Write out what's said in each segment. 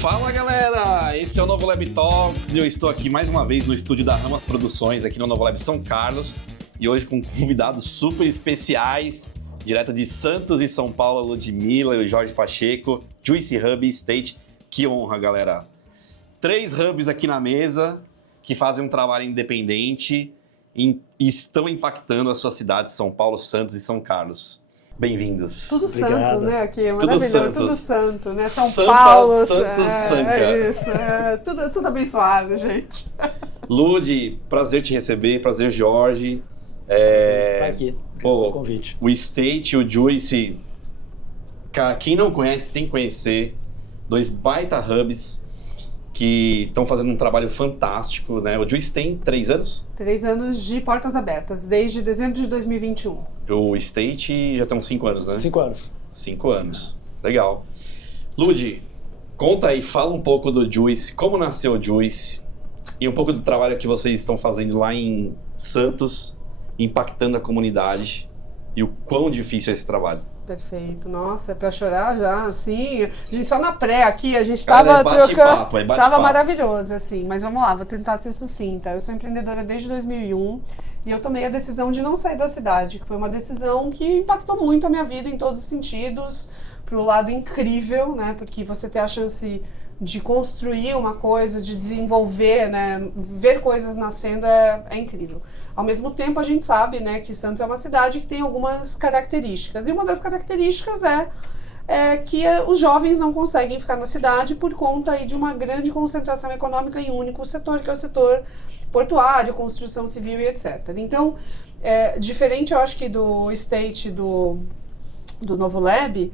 Fala galera, esse é o Novo Lab Talks e eu estou aqui mais uma vez no estúdio da Rama Produções, aqui no Novo Lab São Carlos, e hoje com convidados super especiais, direto de Santos e São Paulo, Ludmilla e o Jorge Pacheco, Juicy Hub State. Que honra, galera! 3 hubs aqui na mesa que fazem um trabalho independente e estão impactando a sua cidade, São Paulo, Santos e São Carlos. Bem-vindos. Tudo Obrigado. santo, né? Aqui, Tudo maravilhoso, santos. tudo santo, né? São Sampa, Paulo, Santos, Sanca. isso, tudo abençoado, gente. Lud, prazer te receber, prazer Jorge. Você está aqui, Pô, o convite. O State e o Juicy, cara, quem não conhece tem que conhecer. 2 baita hubs que estão fazendo um trabalho fantástico, né? O Juicy tem 3 anos? 3 anos de portas abertas, desde dezembro de 2021. O State já tem uns 5 anos, né? 5 anos. 5 anos. Legal. Lud, conta aí, fala um pouco do Juicy, como nasceu o Juicy e um pouco do trabalho que vocês estão fazendo lá em Santos, impactando a comunidade e o quão difícil é esse trabalho. Perfeito, nossa, é pra chorar já, assim, gente, só na pré aqui, a gente Cara, tava é bate-papo, trocando, é bate-papo. tava maravilhoso, assim, mas vamos lá, vou tentar ser sucinta. Eu sou empreendedora desde 2001 e eu tomei a decisão de não sair da cidade, que foi uma decisão que impactou muito a minha vida em todos os sentidos, pro lado incrível, né, porque você ter a chance de construir uma coisa, de desenvolver, né, ver coisas nascendo é incrível. Ao mesmo tempo, a gente sabe, né, que Santos é uma cidade que tem algumas características. E uma das características é que os jovens não conseguem ficar na cidade por conta aí de uma grande concentração econômica em um único setor, que é o setor portuário, construção civil e etc. Então, diferente, eu acho que do State do Novo Lab,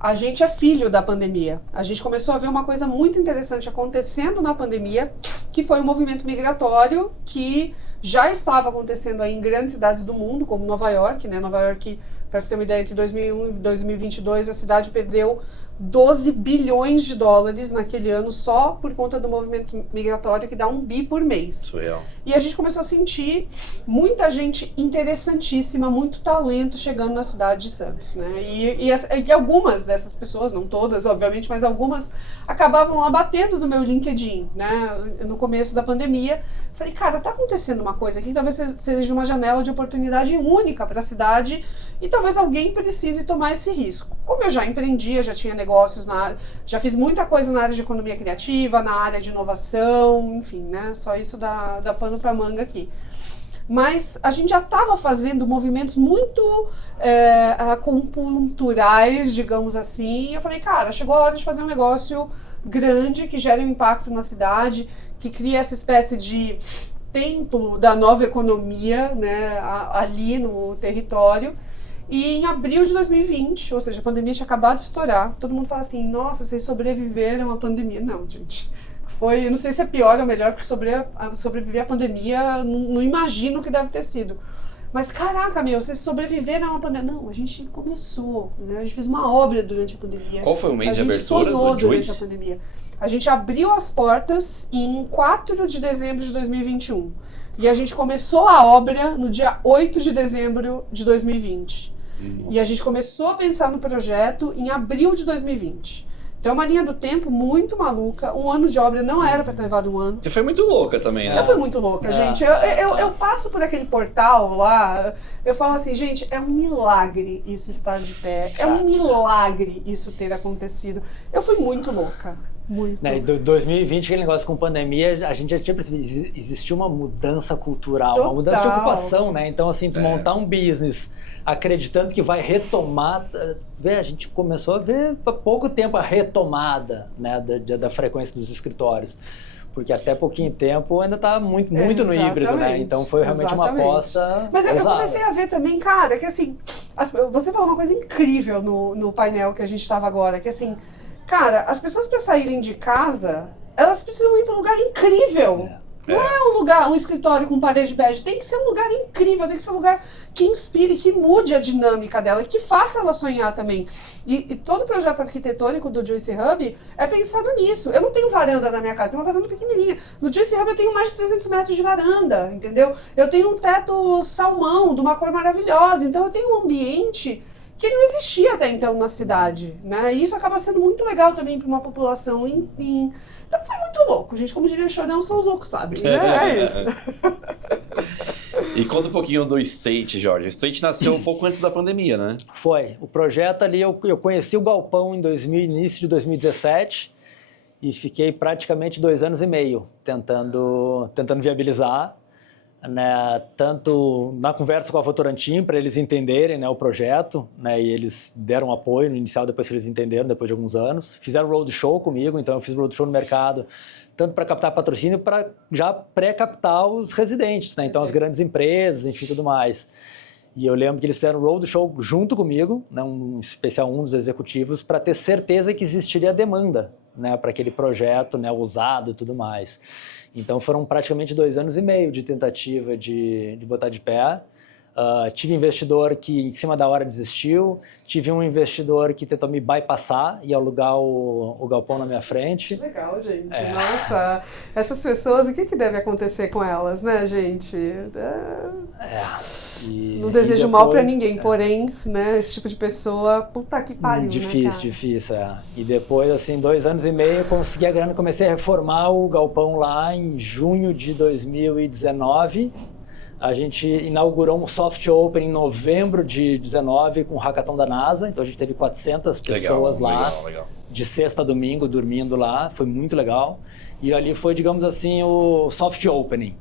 a gente é filho da pandemia. A gente começou a ver uma coisa muito interessante acontecendo na pandemia, que foi o movimento migratório que já estava acontecendo aí em grandes cidades do mundo, como Nova York, né? Nova York, para você ter uma ideia, entre 2001 e 2022, a cidade perdeu 12 bilhões de dólares naquele ano só por conta do movimento migratório, que dá 1 bi por mês. Surreal. E a gente começou a sentir muita gente interessantíssima, muito talento chegando na cidade de Santos, né? E algumas dessas pessoas, não todas, obviamente, mas algumas acabavam abatendo do meu LinkedIn, né? No começo da pandemia. Falei, cara, tá acontecendo uma coisa aqui, talvez seja uma janela de oportunidade única para a cidade e talvez alguém precise tomar esse risco. Como eu já empreendia, já tinha negócios na área, já fiz muita coisa na área de economia criativa, na área de inovação, enfim, né? Só isso dá pano para manga aqui. Mas a gente já estava fazendo movimentos muito conjunturais, digamos assim, e eu falei, cara, chegou a hora de fazer um negócio grande que gere um impacto na cidade, que cria essa espécie de templo da nova economia, né, ali no território. E em abril de 2020, ou seja, a pandemia tinha acabado de estourar, todo mundo fala assim, nossa, vocês sobreviveram à pandemia. Não, gente, foi, não sei se é pior ou melhor, porque sobreviver à pandemia, não imagino o que deve ter sido. Mas caraca, vocês sobreviveram a uma pandemia. Não, a gente começou, né? A gente fez uma obra durante a pandemia. Qual foi o mês de abertura do A gente sonhou durante Juicy? a pandemia. A gente abriu as portas em 4 de dezembro de 2021. E a gente começou a obra no dia 8 de dezembro de 2020. Nossa. E a gente começou a pensar no projeto em abril de 2020. Então é uma linha do tempo muito maluca. Um ano de obra não era para ter levado um ano. Você foi muito louca também, né? Eu fui muito louca, gente. Eu passo por aquele portal lá, eu falo assim, gente, é um milagre isso estar de pé. É um milagre isso ter acontecido. Eu fui muito louca. Muito. Em 2020, aquele negócio com pandemia, a gente já tinha percebido que existia uma mudança cultural, uma mudança de ocupação, né? Então, assim, montar um business acreditando que vai retomar, a gente começou a ver há pouco tempo a retomada, né, da frequência dos escritórios. Porque até pouquinho tempo ainda está muito no híbrido, né? Então foi realmente uma aposta. Mas eu ousada. comecei a ver também, cara, que assim, você falou uma coisa incrível no painel que a gente estava agora, que assim, cara, as pessoas para saírem de casa, elas precisam ir para um lugar incrível. Não é um escritório com parede bege, tem que ser um lugar incrível, tem que ser um lugar que inspire, que mude a dinâmica dela, que faça ela sonhar também. E todo projeto arquitetônico do Juicy Hub é pensado nisso. Eu não tenho varanda na minha casa, tenho uma varanda pequenininha. No Juicy Hub eu tenho mais de 300 metros de varanda, entendeu? Eu tenho um teto salmão, de uma cor maravilhosa, então eu tenho um ambiente que não existia até então na cidade, né? E isso acaba sendo muito legal também para uma população Então foi muito louco, gente. Como diria Chorão, são os loucos, sabe? Né? É isso. E conta um pouquinho do State, Jorge. O State nasceu um pouco antes da pandemia, né? Foi. O projeto ali, eu conheci o Galpão em início de 2017 e fiquei praticamente 2 anos e meio tentando viabilizar, né, tanto na conversa com a Votorantim para eles entenderem, né, o projeto, né, e eles deram apoio no inicial depois que eles entenderam, depois de alguns anos. Fizeram roadshow comigo, então eu fiz roadshow no mercado, tanto para captar patrocínio, para já pré-captar os residentes, né, então as grandes empresas, enfim, tudo mais. E eu lembro que eles fizeram roadshow junto comigo, né, um especial um dos executivos, para ter certeza que existiria demanda, né, para aquele projeto, né, usado e tudo mais. Então foram praticamente 2 anos e meio de tentativa de botar de pé. Tive investidor que em cima da hora desistiu, tive um investidor que tentou me bypassar e alugar o galpão na minha frente. Que legal, gente. Nossa, essas pessoas, o que deve acontecer com elas, né, gente? Não desejo mal pra ninguém, porém, né, esse tipo de pessoa, puta que pariu, Difícil. E depois, assim, 2 anos e meio, eu consegui a grana, comecei a reformar o galpão lá em junho de 2019. A gente inaugurou um soft open em novembro de 19 com o hackathon da NASA, então a gente teve 400 pessoas lá, legal. De sexta a domingo dormindo lá, foi muito legal. E ali foi, digamos assim, o soft opening.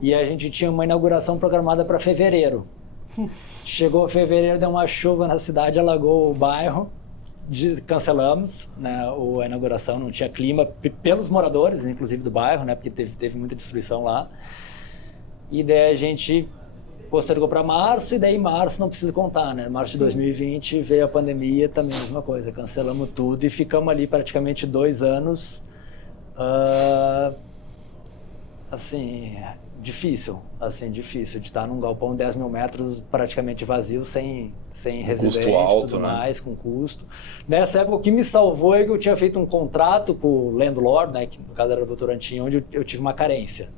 E a gente tinha uma inauguração programada para fevereiro. Chegou fevereiro, deu uma chuva na cidade, alagou o bairro, cancelamos, né, a inauguração, não tinha clima pelos moradores, inclusive do bairro, né, porque teve muita destruição lá. E daí a gente postergou para março, e daí março não preciso contar, né? Março de 2020 veio a pandemia, também a mesma coisa, cancelamos tudo e ficamos ali praticamente 2 anos, assim, difícil de estar num galpão 10 mil metros praticamente vazio, sem residente, custo alto, tudo né? mais, com custo. Nessa época o que me salvou é que eu tinha feito um contrato com o landlord, né, que no caso era o Votorantim, onde eu tive uma carência.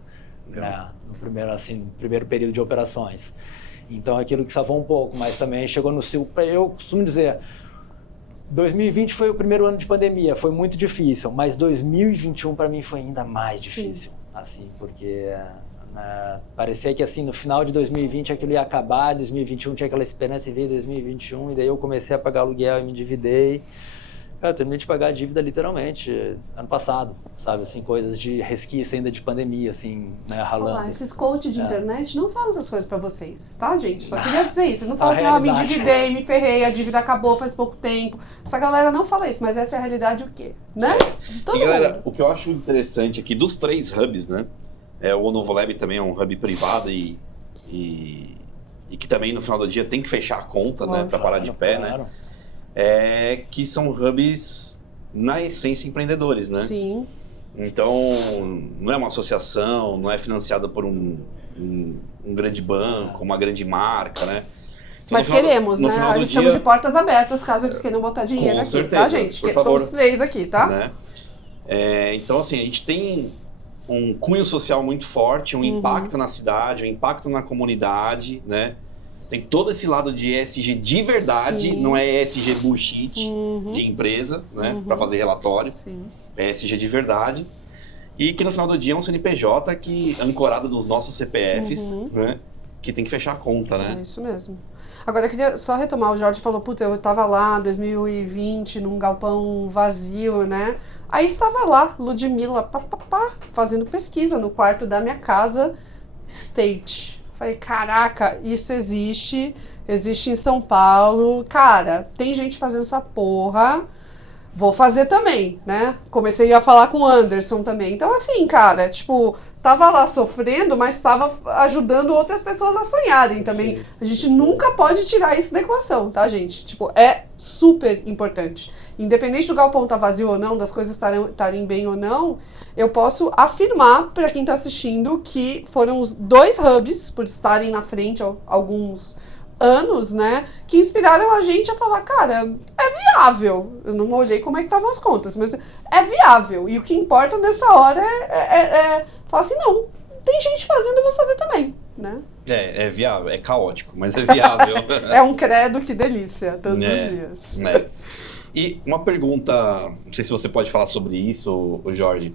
Né, no primeiro período de operações. Então aquilo que salvou um pouco, mas também chegou no ciclo. Eu costumo dizer, 2020 foi o primeiro ano de pandemia, foi muito difícil, mas 2021 para mim foi ainda mais difícil, assim, porque parecia que assim no final de 2020 aquilo ia acabar, 2021 tinha aquela esperança e veio 2021 e daí eu comecei a pagar aluguel e me endividei. Cara, eu terminei de pagar a dívida literalmente ano passado, sabe, assim, coisas de resquício ainda de pandemia, assim, né, ralando. Esses coaches de internet não falam essas coisas pra vocês, tá, gente? Só queria dizer isso. Não fala assim, me endividei, me ferrei, a dívida acabou faz pouco tempo. Essa galera não fala isso, mas essa é a realidade o quê? Né? De todo mundo. Galera, o que eu acho interessante aqui, dos 3 hubs, né, o Novolab também é um hub privado e que também no final do dia tem que fechar a conta, né, pra parar de pé, né? Que são hubs, na essência, empreendedores, né? Sim. Então, não é uma associação, não é financiada por um grande banco, uma grande marca, né? Então, mas queremos, né? Estamos de portas abertas, caso eles queiram botar dinheiro aqui, certeza, tá, gente? Por favor. Estamos 3 aqui, tá? Né? Então, assim, a gente tem um cunho social muito forte, um impacto na cidade, um impacto na comunidade, né? Tem todo esse lado de ESG de verdade, não é ESG bullshit de empresa, né, para fazer relatório. É ESG de verdade. E que no final do dia é um CNPJ que ancorado nos nossos CPFs, né, que tem que fechar a conta, né? É isso mesmo. Agora eu queria só retomar, o Jorge falou, puta, eu tava lá em 2020 num galpão vazio, né? Aí estava lá, Ludmilla, fazendo pesquisa no quarto da minha casa, State. Falei, caraca, isso existe em São Paulo, cara, tem gente fazendo essa porra, vou fazer também, né? Comecei a falar com o Anderson também. Então, assim, cara, tipo, tava lá sofrendo, mas tava ajudando outras pessoas a sonharem também. A gente nunca pode tirar isso da equação, tá, gente? Tipo, é super importante. Independente do galpão estar vazio ou não, das coisas estarem bem ou não, eu posso afirmar para quem está assistindo que foram os 2 hubs, por estarem na frente há alguns anos, né, que inspiraram a gente a falar, cara, é viável. Eu não olhei como é que estavam as contas, mas é viável. E o que importa nessa hora é falar assim, não, tem gente fazendo, eu vou fazer também. né? É viável, é caótico, mas é viável. É um credo, que delícia, todos os dias. E uma pergunta, não sei se você pode falar sobre isso, Jorge.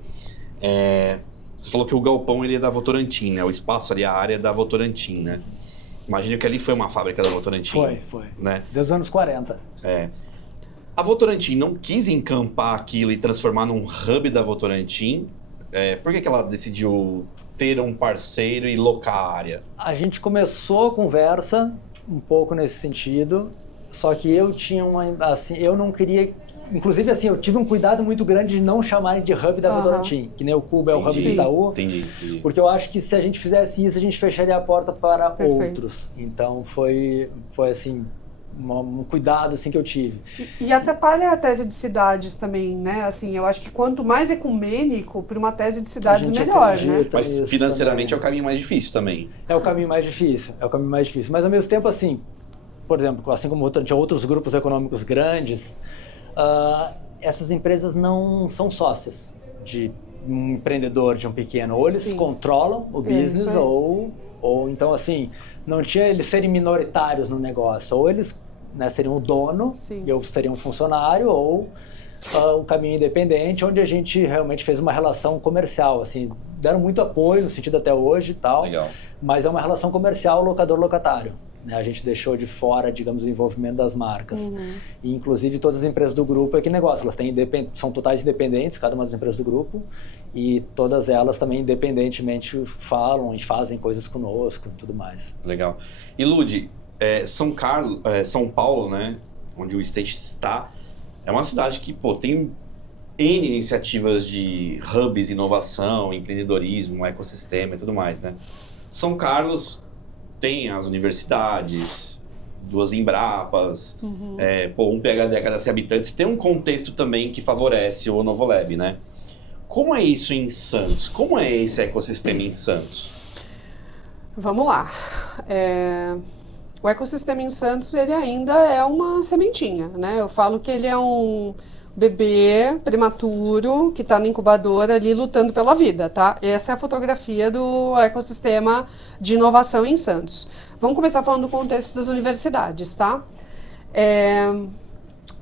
Você falou que o galpão ele é da Votorantim, né? O espaço ali, a área é da Votorantim, né? Imagino que ali foi uma fábrica da Votorantim. Foi. Né? Desde os anos 40. A Votorantim não quis encampar aquilo e transformar num hub da Votorantim. Por que ela decidiu ter um parceiro e locar a área? A gente começou a conversa um pouco nesse sentido, só que eu tinha eu não queria, inclusive assim, eu tive um cuidado muito grande de não chamarem de hub da Votorantim, que nem o Cubo é o hub do Itaú. Entendi. Porque eu acho que se a gente fizesse isso, a gente fecharia a porta para outros. Então foi assim, um cuidado assim que eu tive. E até para a tese de cidades também, né? Assim, eu acho que quanto mais ecumênico, para uma tese de cidades, melhor, né? Mas financeiramente também é o caminho mais difícil também. É o caminho mais difícil, Mas ao mesmo tempo, assim, por exemplo, assim como tinha outros grupos econômicos grandes, essas empresas não são sócias de um empreendedor, de um pequeno. Ou eles controlam o business, ou então, assim, não tinha eles serem minoritários no negócio. Ou eles seriam o dono, e eu seria um funcionário, ou um caminho independente, onde a gente realmente fez uma relação comercial. Assim, deram muito apoio, no sentido até hoje e tal. Legal. Mas é uma relação comercial locador-locatário. A gente deixou de fora, digamos, o envolvimento das marcas. E, inclusive, todas as empresas do grupo é que negócio, elas são totais independentes, cada uma das empresas do grupo, e todas elas também independentemente falam e fazem coisas conosco e tudo mais. Legal. E Lud, São Paulo, né, onde o State está, é uma cidade que tem N iniciativas de hubs, inovação, empreendedorismo, ecossistema e tudo mais, né? São Carlos tem as universidades, 2 Embrapas, um PhD a cada 100 habitantes, tem um contexto também que favorece o Novolab, né? Como é isso em Santos? Como é esse ecossistema em Santos? Vamos lá. O ecossistema em Santos, ele ainda é uma sementinha, né? Eu falo que ele é um bebê prematuro que está na incubadora ali lutando pela vida, tá? Essa é a fotografia do ecossistema de inovação em Santos. Vamos começar falando do contexto das universidades, tá?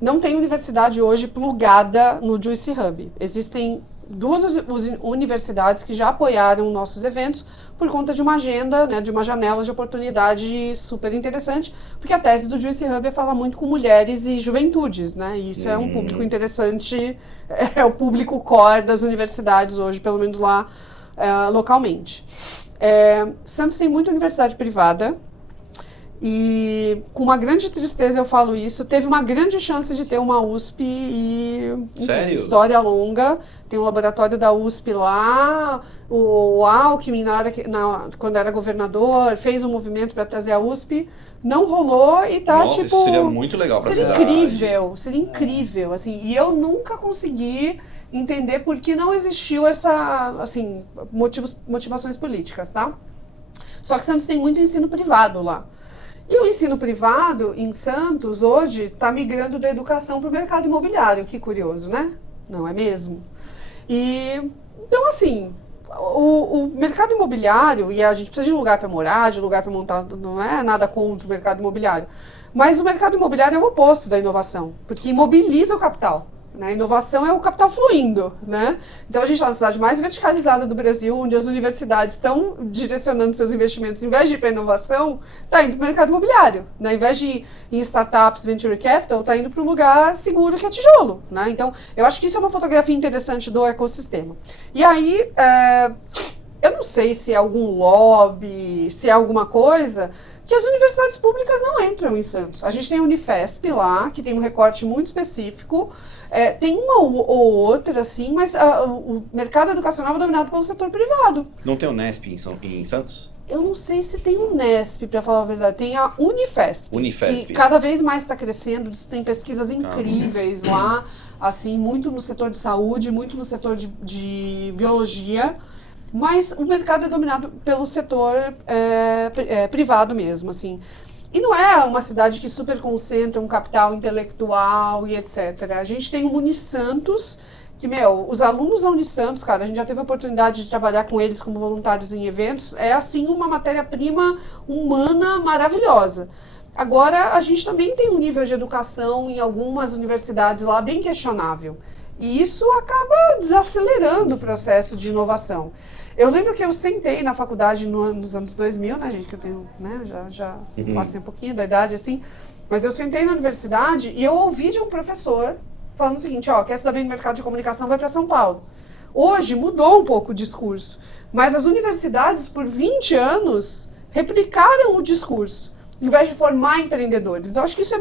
Não tem universidade hoje plugada no Juice Hub. Existem 2 universidades que já apoiaram nossos eventos por conta de uma agenda, né, de uma janela de oportunidade super interessante, porque a tese do Juice Hub é falar muito com mulheres e juventudes, né, e isso é um público interessante, é o público core das universidades hoje, pelo menos lá localmente. Santos tem muita universidade privada, e com uma grande tristeza eu falo isso, teve uma grande chance de ter uma USP e Sério? História longa, tem um laboratório da USP lá, o Alckmin, quando era governador, fez um movimento para trazer a USP, não rolou e tá. Nossa, isso seria muito legal para a cidade. Seria incrível, assim, e eu nunca consegui entender por que não existiu essa, assim, motivações políticas, tá? Só que Santos tem muito ensino privado lá. E o ensino privado em Santos hoje está migrando da educação para o mercado imobiliário, que curioso, né? Não é mesmo? Então, assim, o mercado imobiliário, e a gente precisa de lugar para morar, de lugar para montar, não é nada contra o mercado imobiliário, mas o mercado imobiliário é o oposto da inovação, porque imobiliza o capital. A inovação é o capital fluindo, né? Então a gente está na cidade mais verticalizada do Brasil, onde as universidades estão direcionando seus investimentos, em vez de ir para a inovação, está indo para o mercado imobiliário, né? Em vez de ir em startups, venture capital, está indo para um lugar seguro que é tijolo, né? Então eu acho que isso é uma fotografia interessante do ecossistema. E aí, eu não sei se é algum lobby, se é alguma coisa, que as universidades públicas não entram em Santos. A gente tem a Unifesp lá, que tem um recorte muito específico, tem uma ou outra, assim, mas o mercado educacional é dominado pelo setor privado. Não tem o Unesp em Santos? Eu não sei se tem o Unesp, para falar a verdade. Tem a Unifesp, que cada vez mais está crescendo, tem pesquisas incríveis lá, assim, muito no setor de saúde, muito no setor de biologia. Mas o mercado é dominado pelo setor privado mesmo, assim. E não é uma cidade que super concentra um capital intelectual e etc. A gente tem o Unisantos, que, os alunos da Unisantos, cara, a gente já teve a oportunidade de trabalhar com eles como voluntários em eventos, é assim uma matéria-prima humana maravilhosa. Agora, a gente também tem um nível de educação em algumas universidades lá bem questionável. E isso acaba desacelerando o processo de inovação. Eu lembro que eu sentei na faculdade nos anos 2000, né, gente, que eu tenho, né, já passei um pouquinho da idade, assim, mas eu sentei na universidade e eu ouvi de um professor falando o seguinte, quer se dar bem no mercado de comunicação, vai para São Paulo. Hoje mudou um pouco o discurso, mas as universidades, por 20 anos, replicaram o discurso, ao invés de formar empreendedores. Então, acho que isso é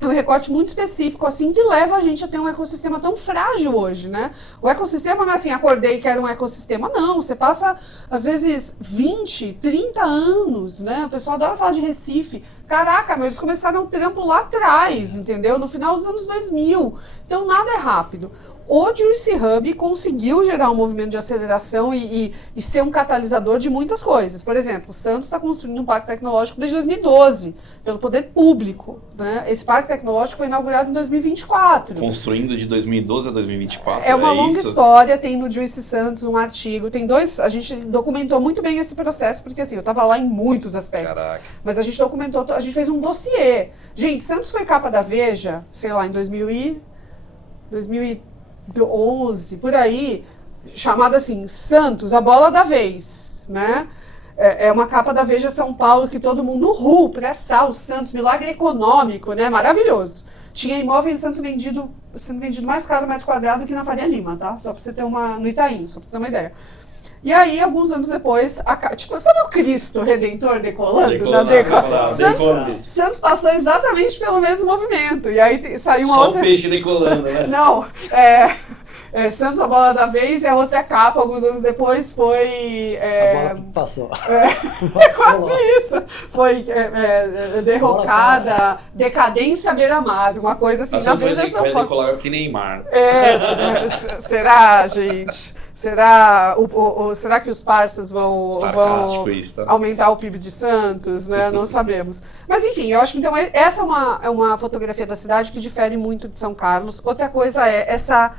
um recorte muito específico, assim, que leva a gente a ter um ecossistema tão frágil hoje, né? O ecossistema não é assim, acordei e quero um ecossistema. Não, você passa, às vezes, 20, 30 anos, né? O pessoal adora falar de Recife. Caraca, mas eles começaram um trampo lá atrás, entendeu? No final dos anos 2000. Então, nada é rápido. O Juicy Hub conseguiu gerar um movimento de aceleração e ser um catalisador de muitas coisas. Por exemplo, o Santos está construindo um parque tecnológico desde 2012, pelo poder público, né? Esse parque tecnológico foi inaugurado em 2024. Construindo de 2012 a 2024, é uma longa história, tem no Juicy Santos um artigo, a gente documentou muito bem esse processo, porque assim, eu estava lá em muitos aspectos. Caraca. Mas a gente documentou, a gente fez um dossiê. Gente, Santos foi capa da Veja, sei lá, em 2011, por aí, chamada assim, Santos, a bola da vez, né? É uma capa da Veja São Paulo que todo mundo, pré-sal, Santos, milagre econômico, né? Maravilhoso. Tinha imóvel em Santos sendo vendido mais caro metro quadrado que na Faria Lima, tá? Só pra você ter no Itaim, só pra você ter uma ideia. E aí, alguns anos depois, tipo, sabe o Cristo Redentor decolando? Santos passou exatamente pelo mesmo movimento. E aí saiu uma outra... Só o peixe decolando, né? Não, Santos, a bola da vez, e a outra capa, alguns anos depois, foi... A bola passou. É quase isso. Foi derrocada, decadência beira-mar, uma coisa assim, na Veja São Paulo. Vai decolar que Neymar. Será, gente? Será que os parceiros vão aumentar o PIB de Santos, né? Não sabemos. Mas enfim, eu acho que então essa é uma fotografia da cidade que difere muito de São Carlos. Outra coisa é essa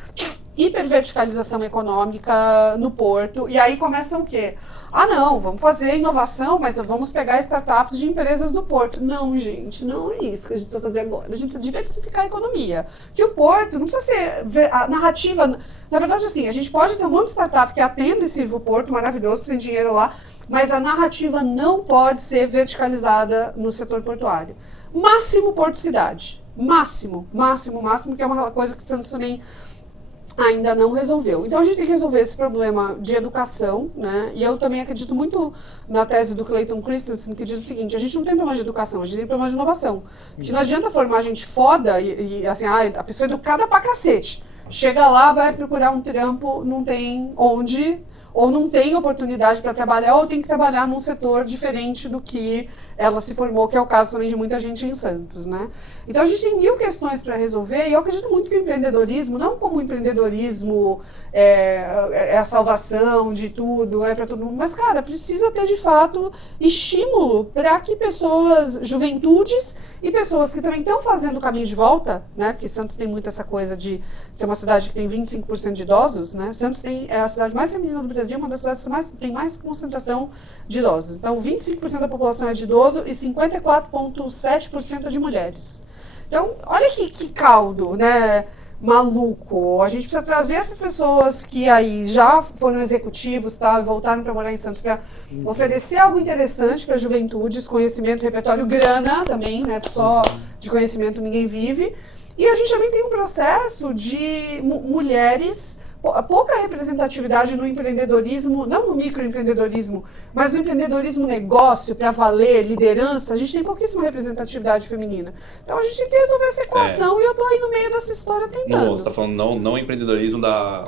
hiperverticalização econômica no porto. E aí começa o quê? Não, vamos fazer inovação, mas vamos pegar startups de empresas do porto. Não, gente, não é isso que a gente precisa fazer agora. A gente precisa diversificar a economia. Que o porto não precisa ser a narrativa... Na verdade, assim, a gente pode ter um monte de startup que atende e sirva o porto, maravilhoso, porque tem dinheiro lá, mas a narrativa não pode ser verticalizada no setor portuário. Máximo porto-cidade. Máximo, que é uma coisa que Santos também ainda não resolveu. Então a gente tem que resolver esse problema de educação, né? E eu também acredito muito na tese do Clayton Christensen, que diz o seguinte: a gente não tem problema de educação, a gente tem problema de inovação. Porque não adianta formar gente foda e assim, a pessoa é educada pra cacete. Chega lá, vai procurar um trampo, não tem onde, ou não tem oportunidade para trabalhar, ou tem que trabalhar num setor diferente do que ela se formou, que é o caso também de muita gente em Santos, né? Então a gente tem 1000 questões para resolver, e eu acredito muito que o empreendedorismo, não como o empreendedorismo é a salvação de tudo, é para todo mundo, mas, cara, precisa ter de fato estímulo para que pessoas, juventudes e pessoas que também estão fazendo o caminho de volta, né? Porque Santos tem muito essa coisa de ser uma cidade que tem 25% de idosos, né? Santos é a cidade mais feminina do Brasil, uma das cidades que tem mais concentração de idosos. Então, 25% da população é de idoso e 54,7% é de mulheres. Então, olha que caldo, né? Maluco. A gente precisa trazer essas pessoas que aí já foram executivos, tá, e voltaram para morar em Santos para oferecer algo interessante para juventudes, conhecimento, repertório, grana também, né? Só de conhecimento ninguém vive. E a gente também tem um processo de mulheres, pouca representatividade no empreendedorismo, não no microempreendedorismo, mas no empreendedorismo negócio, para valer, liderança, a gente tem pouquíssima representatividade feminina. Então a gente tem que resolver essa equação e eu tô aí no meio dessa história tentando. Não, você tá falando não empreendedorismo da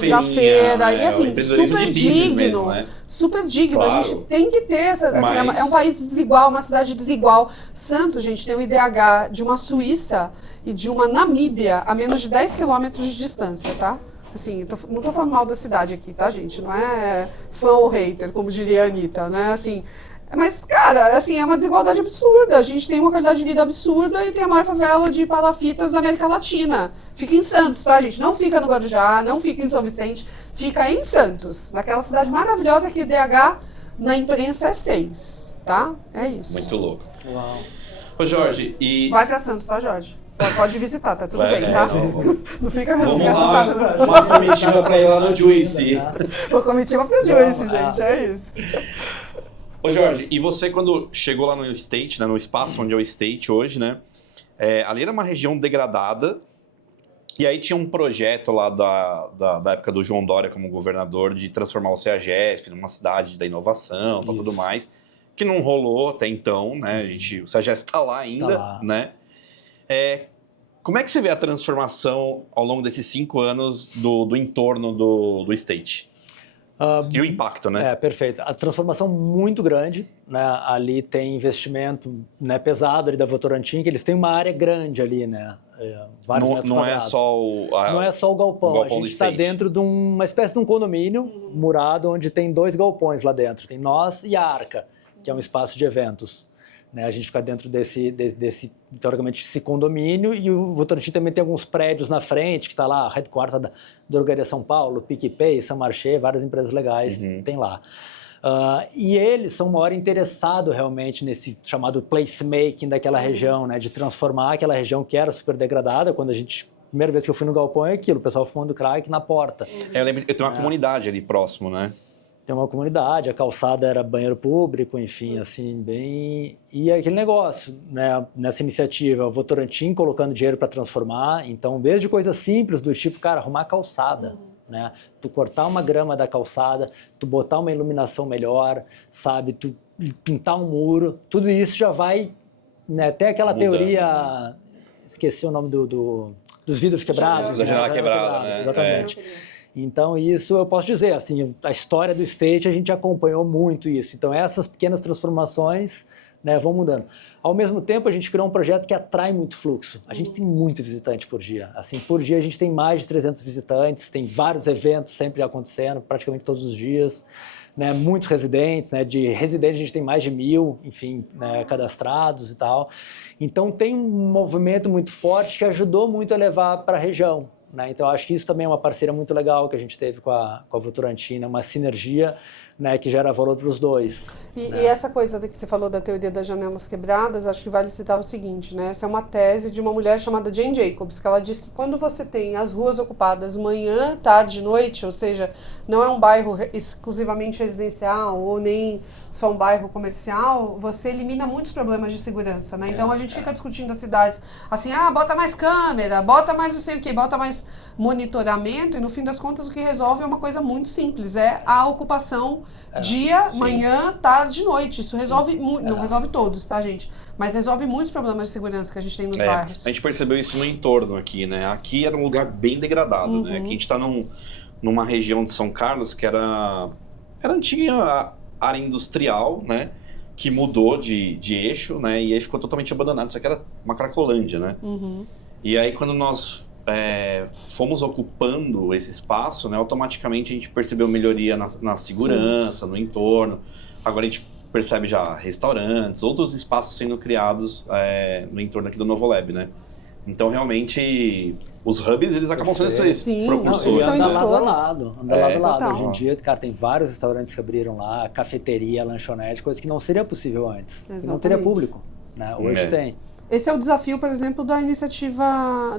feirinha, feira, né? E assim, super digno, mesmo, né? Super digno, claro. A gente tem que ter essa, assim, é um país desigual, uma cidade desigual. Santos, gente, tem o IDH de uma Suíça e de uma Namíbia a menos de 10 quilômetros de distância, tá? Assim, não tô falando mal da cidade aqui, tá, gente? Não é fã ou hater, como diria a Anitta, né? Assim, Mas, cara, assim, é uma desigualdade absurda. A gente tem uma qualidade de vida absurda e tem a maior favela de palafitas da América Latina. Fica em Santos, tá, gente? Não fica no Guarujá, não fica em São Vicente, fica em Santos, naquela cidade maravilhosa que o DH na imprensa é 6, tá? É isso. Muito louco. Uau. Ô, Jorge, e... Vai pra Santos, tá, Jorge? Pode visitar, tá tudo bem, tá? Não fica Vamos assustado. lá, uma comitiva pra ir lá no Juicy. Uma comitiva pro Juicy, gente, é isso. Ô, Jorge, e você quando chegou lá no State, né, no espaço onde é o State hoje, né? Ali era uma região degradada, e aí tinha um projeto lá da época do João Dória como governador de transformar o CEAGESP numa cidade da inovação e tudo mais, que não rolou até então, né? O CEAGESP tá lá ainda, né? Como é que você vê a transformação ao longo desses 5 anos do entorno do State? E o impacto, né? Perfeito. A transformação muito grande, né? Ali tem investimento, né, pesado ali da Votorantim, que eles têm uma área grande ali, né? Vários metros quadrados. Não é só o galpão. A gente está dentro de uma espécie de um condomínio murado, onde tem 2 galpões lá dentro. Tem nós e a Arca, que é um espaço de eventos. Né, a gente fica dentro desse, teoricamente, esse condomínio, e o Votorantim também tem alguns prédios na frente, que está lá, a headquarter da Drogaria São Paulo, PicPay, Saint-Marché, várias empresas legais tem lá. E eles são o maior interessado realmente nesse chamado placemaking daquela região, né, de transformar aquela região que era super degradada. Quando primeira vez que eu fui no galpão é aquilo, o pessoal fumando crack na porta. Eu lembro que tem uma comunidade ali próximo, né? Tem uma comunidade, a calçada era banheiro público, enfim, assim, bem... E aquele negócio, né, nessa iniciativa, o Votorantim colocando dinheiro para transformar, então, desde coisas simples do tipo, cara, arrumar calçada, né, tu cortar uma grama da calçada, tu botar uma iluminação melhor, sabe, tu pintar um muro, tudo isso já vai, né, até aquela teoria, esqueci o nome dos vidros quebrados. Da janela quebrada, né? Exatamente. Então, isso eu posso dizer, assim, a história do State, a gente acompanhou muito isso. Então, essas pequenas transformações, né, vão mudando. Ao mesmo tempo, a gente criou um projeto que atrai muito fluxo. A gente tem muito visitante por dia. Assim, por dia a gente tem mais de 300 visitantes, tem vários eventos sempre acontecendo, praticamente todos os dias. Né, muitos residentes, né, de residentes a gente tem mais de 1.000, enfim, né, cadastrados e tal. Então, tem um movimento muito forte que ajudou muito a levar para a região. Né? Então, acho que isso também é uma parceria muito legal que a gente teve com a Votorantim, uma sinergia, né, que gera valor para os dois. E essa coisa que você falou da teoria das janelas quebradas, acho que vale citar o seguinte, né? Essa é uma tese de uma mulher chamada Jane Jacobs, que ela diz que quando você tem as ruas ocupadas manhã, tarde e noite, ou seja, não é um bairro exclusivamente residencial ou nem só um bairro comercial, você elimina muitos problemas de segurança, né? Então a gente fica discutindo as cidades assim, bota mais câmera, bota mais não sei o quê, bota mais monitoramento, e no fim das contas o que resolve é uma coisa muito simples, é a ocupação dia, manhã, tarde e noite. Isso resolve muito, não resolve todos, tá, gente? Mas resolve muitos problemas de segurança que a gente tem nos bairros. A gente percebeu isso no entorno aqui, né? Aqui era um lugar bem degradado, né? Aqui a gente tá numa região de São Carlos que era antiga área industrial, né? Que mudou de eixo, né? E aí ficou totalmente abandonado. Isso aqui era uma cracolândia, né? E aí quando nós fomos ocupando esse espaço, né, automaticamente a gente percebeu melhoria na segurança, no entorno. Agora a gente percebe já restaurantes, outros espaços sendo criados no entorno aqui do Novolab, né? Então realmente os hubs, eles acabam sendo esses propulsores. Eles são lado a lado. Total. Hoje em dia, cara, tem vários restaurantes que abriram lá, cafeteria, lanchonete, coisa que não seria possível antes. Não teria público, né? Hoje tem. Esse é o desafio, por exemplo, da iniciativa,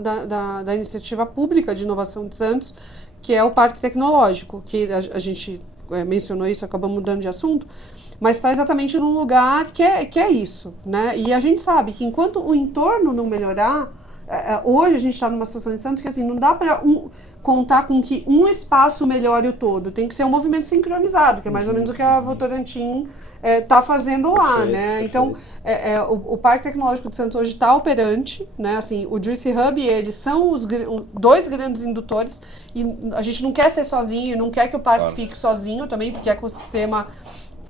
da iniciativa pública de inovação de Santos, que é o Parque Tecnológico, que a gente mencionou isso, acabamos mudando de assunto, mas está exatamente num lugar que é isso, né? E a gente sabe que enquanto o entorno não melhorar, hoje a gente está numa situação em Santos que assim, não dá para contar com que um espaço melhore o todo, tem que ser um movimento sincronizado, que é mais ou menos o que a Votorantim está fazendo lá, né? Então, o Parque Tecnológico de Santos hoje está operante, né? Assim, o Juicy Hub, eles são os 2 grandes indutores, e a gente não quer ser sozinho, não quer que o parque fique sozinho também, porque ecossistema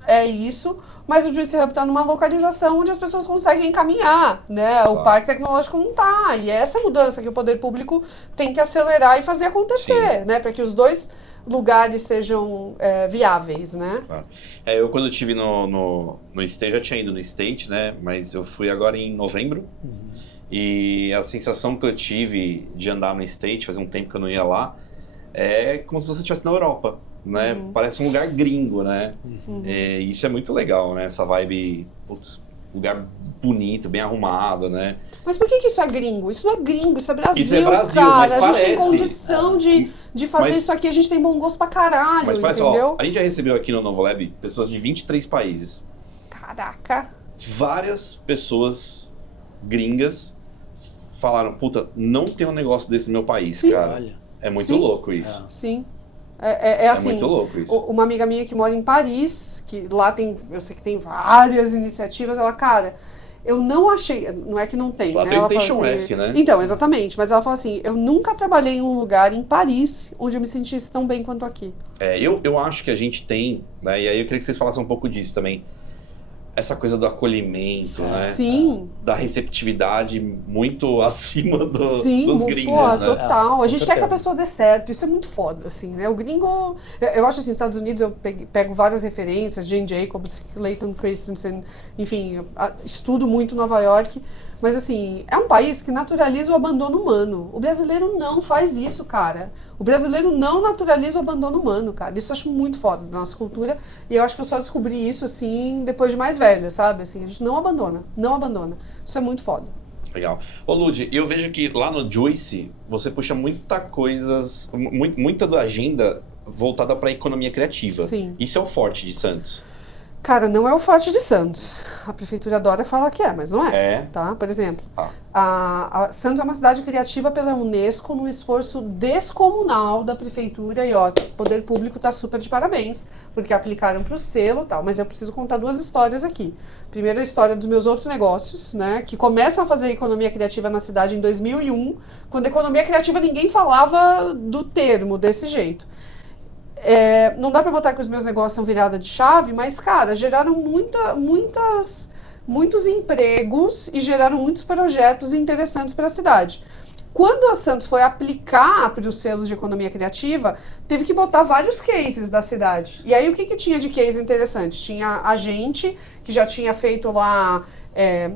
é isso, mas o Juicy Hub está numa localização onde as pessoas conseguem caminhar, né? O Parque Tecnológico não está, e é essa mudança que o poder público tem que acelerar e fazer acontecer, né? Para que os dois lugares sejam viáveis, né? Claro. Eu quando eu estive no State, já tinha ido no State, né? Mas eu fui agora em novembro. E a sensação que eu tive de andar no State, fazia um tempo que eu não ia lá, é como se você estivesse na Europa, né? Parece um lugar gringo, né? E isso é muito legal, né? Essa vibe, putz, lugar bonito, bem arrumado, né? Mas por que isso é gringo? Isso não é gringo, isso é Brasil, isso é Brasil, cara. mas a gente parece. tem condição de fazer isso aqui, a gente tem bom gosto pra caralho, mas parece, entendeu? A gente já recebeu aqui no Novo Lab pessoas de 23 países. Caraca! Várias pessoas gringas falaram, puta, não tem um negócio desse no meu país, Sim. cara. Olha. É muito Sim. louco isso. Sim. É assim, muito louco isso. Uma amiga minha que mora em Paris, que lá eu sei que tem várias iniciativas, ela, cara, eu não achei, não é que não tem, Lá né? tem Ela Station fala assim, F, né? Então, exatamente, mas ela fala assim, eu nunca trabalhei em um lugar em Paris onde eu me sentisse tão bem quanto aqui. Eu acho que a gente tem, né? E aí eu queria que vocês falassem um pouco disso também. Essa coisa do acolhimento, né? Sim. Da receptividade muito acima Sim, dos gringos, pô, né? total. A gente quer que a certeza. pessoa dê certo. Isso é muito foda, assim, né? O gringo... Eu acho assim, nos Estados Unidos eu pego várias referências, Jane Jacobs, Clayton Christensen, enfim, estudo muito Nova York. Mas, assim, é um país que naturaliza o abandono humano. O brasileiro não faz isso, cara. O brasileiro não naturaliza o abandono humano, cara. Isso eu acho muito foda da nossa cultura. E eu acho que eu só descobri isso, assim, depois de mais velha, sabe? Assim, a gente não abandona. Não abandona. Isso é muito foda. Legal. Ô, Lud, eu vejo que lá no Juice você puxa muita da agenda voltada para a economia criativa. Sim. Isso é o forte de Santos. Cara, não é o forte de Santos. A prefeitura adora falar que é, mas não é. É. Tá? Por exemplo, a Santos é uma cidade criativa pela Unesco num esforço descomunal da prefeitura e, ó, o poder público tá super de parabéns, porque aplicaram pro selo e tal, mas eu preciso contar duas histórias aqui. Primeiro, a história dos meus outros negócios, né, que começam a fazer economia criativa na cidade em 2001, quando economia criativa ninguém falava do termo desse jeito. Não dá pra botar que os meus negócios são virada de chave, mas, cara, geraram muitos empregos e geraram muitos projetos interessantes para a cidade. Quando a Santos foi aplicar para o selo de economia criativa, teve que botar vários cases da cidade. E aí, o que tinha de case interessante? Tinha a gente, que já tinha feito lá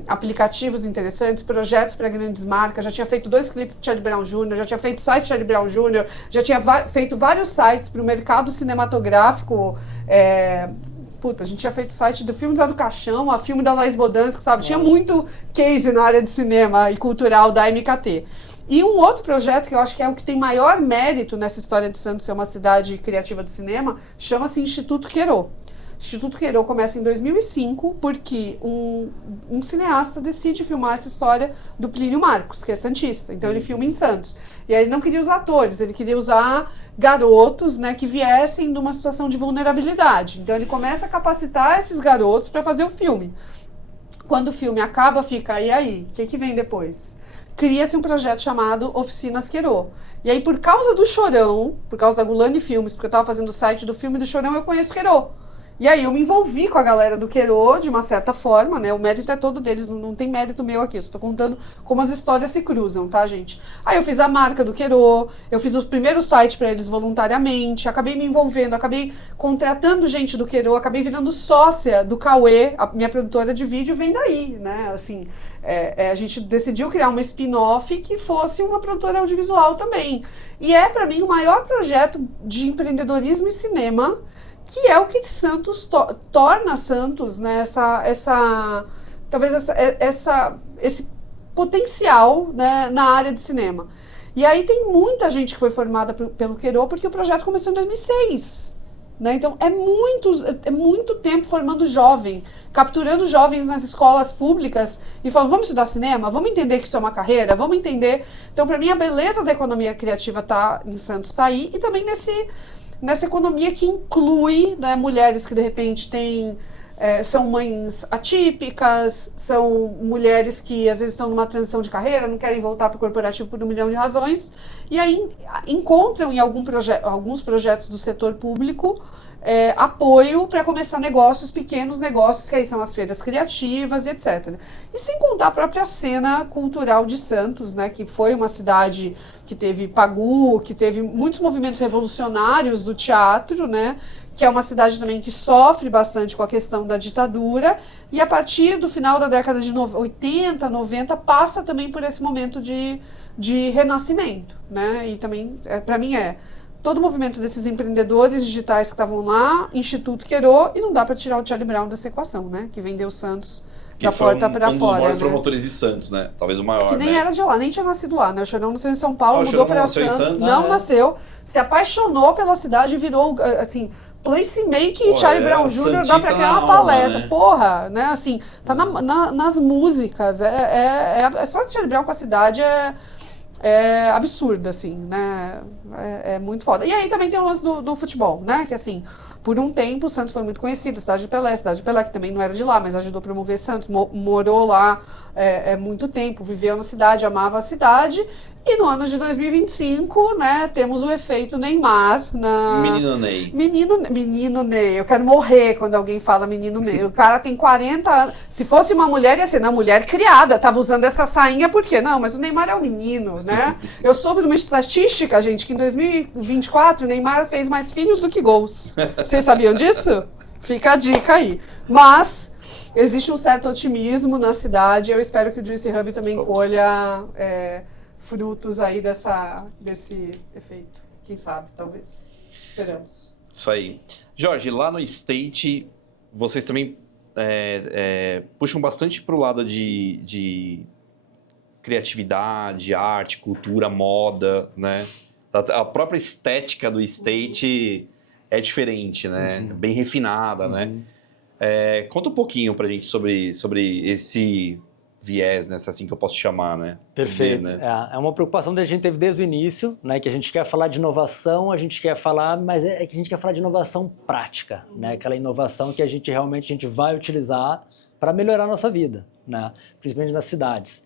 aplicativos interessantes, projetos para grandes marcas, já tinha feito 2 clipes do Charlie Brown Jr., já tinha feito site Charlie Brown Jr., já tinha feito vários sites para o mercado cinematográfico. A gente tinha feito site do filme do Caixão, a filme da Laís Bodansky, sabe? Tinha muito case na área de cinema e cultural da MKT. E um outro projeto que eu acho que é o que tem maior mérito nessa história de Santos ser uma cidade criativa do cinema, chama-se Instituto Querô. Instituto Querô começa em 2005 porque um cineasta decide filmar essa história do Plínio Marcos, que é santista. Então ele filma em Santos. E aí ele não queria usar atores, ele queria usar garotos, né, que viessem de uma situação de vulnerabilidade. Então ele começa a capacitar esses garotos para fazer o filme. Quando o filme acaba, fica, e aí? O que vem depois? Cria-se um projeto chamado Oficinas Querô. E aí, por causa do Chorão, por causa da Gulani Filmes, porque eu estava fazendo o site do filme do Chorão, eu conheço Querô. E aí eu me envolvi com a galera do Querô, de uma certa forma, né? O mérito é todo deles, não tem mérito meu aqui. Eu estou contando como as histórias se cruzam, tá, gente? Aí eu fiz a marca do Querô, eu fiz o primeiro site para eles voluntariamente, acabei me envolvendo, acabei contratando gente do Querô, acabei virando sócia do Cauê, a minha produtora de vídeo vem daí, né? Assim, a gente decidiu criar uma spin-off que fosse uma produtora audiovisual também. E é, para mim, o maior projeto de empreendedorismo e cinema, que é o que Santos torna Santos, né, esse potencial, né, na área de cinema. E aí tem muita gente que foi formada pelo Querô, porque o projeto começou em 2006. Né? Então é muito tempo formando jovem, capturando jovens nas escolas públicas e falando, vamos estudar cinema, vamos entender que isso é uma carreira, vamos entender. Então, para mim, a beleza da economia criativa em Santos está aí, e também nessa economia que inclui, né, mulheres que de repente são mães atípicas, são mulheres que às vezes estão numa transição de carreira, não querem voltar para o corporativo por 1 milhão de razões, e aí encontram em alguns projetos do setor público apoio para começar negócios, pequenos negócios, que aí são as feiras criativas e etc. E sem contar a própria cena cultural de Santos, né, que foi uma cidade que teve Pagu, que teve muitos movimentos revolucionários do teatro, né, que é uma cidade também que sofre bastante com a questão da ditadura, e a partir do final da década de 80, 90, passa também por esse momento de renascimento, né, e também, para mim, todo o movimento desses empreendedores digitais que estavam lá, Instituto Querô, e não dá para tirar o Charlie Brown dessa equação, né, que vendeu Santos da porta para fora. Um dos maiores né? promotores de Santos, né, talvez o maior, que nem né? era de lá, nem tinha nascido lá, né, o Chorão nasceu em São Paulo, o mudou Chorão para nasceu em Santos, Santos? nasceu, se apaixonou pela cidade e virou, assim, placemaking e Charlie Brown Jr. dá pra criar uma palestra, né? Porra, né, assim, tá nas músicas, só de Charlie Brown com a cidade é absurdo, assim, né, é muito foda. E aí também tem o lance do futebol, né, que assim, por um tempo o Santos foi muito conhecido, cidade de Pelé, que também não era de lá, mas ajudou a promover Santos, morou lá muito tempo, viveu na cidade, amava a cidade. E no ano de 2025, né, temos o efeito Neymar. Menino Ney. Menino Ney. Eu quero morrer quando alguém fala menino Ney. O cara tem 40 anos. Se fosse uma mulher, ia ser, não, mulher criada. Tava usando essa sainha por quê? Não, mas o Neymar é um menino, né? Eu soube de uma estatística, gente, que em 2024 o Neymar fez mais filhos do que gols. Vocês sabiam disso? Fica a dica aí. Mas existe um certo otimismo na cidade. Eu espero que o Juicy Hub também colha frutos aí desse efeito. Quem sabe, talvez. Esperamos. Isso aí. Jorge, lá no State, vocês também puxam bastante pro lado de criatividade, arte, cultura, moda, né? A própria estética do State é diferente, né? Bem refinada, né? Conta um pouquinho pra gente sobre esse viés, né? Assim que eu posso chamar, né? Perfeito. Dizer, né? É uma preocupação que a gente teve desde o início, né? Que a gente quer falar de inovação, mas que a gente quer falar de inovação prática, né? Aquela inovação que a gente realmente vai utilizar para melhorar a nossa vida, né? Principalmente nas cidades.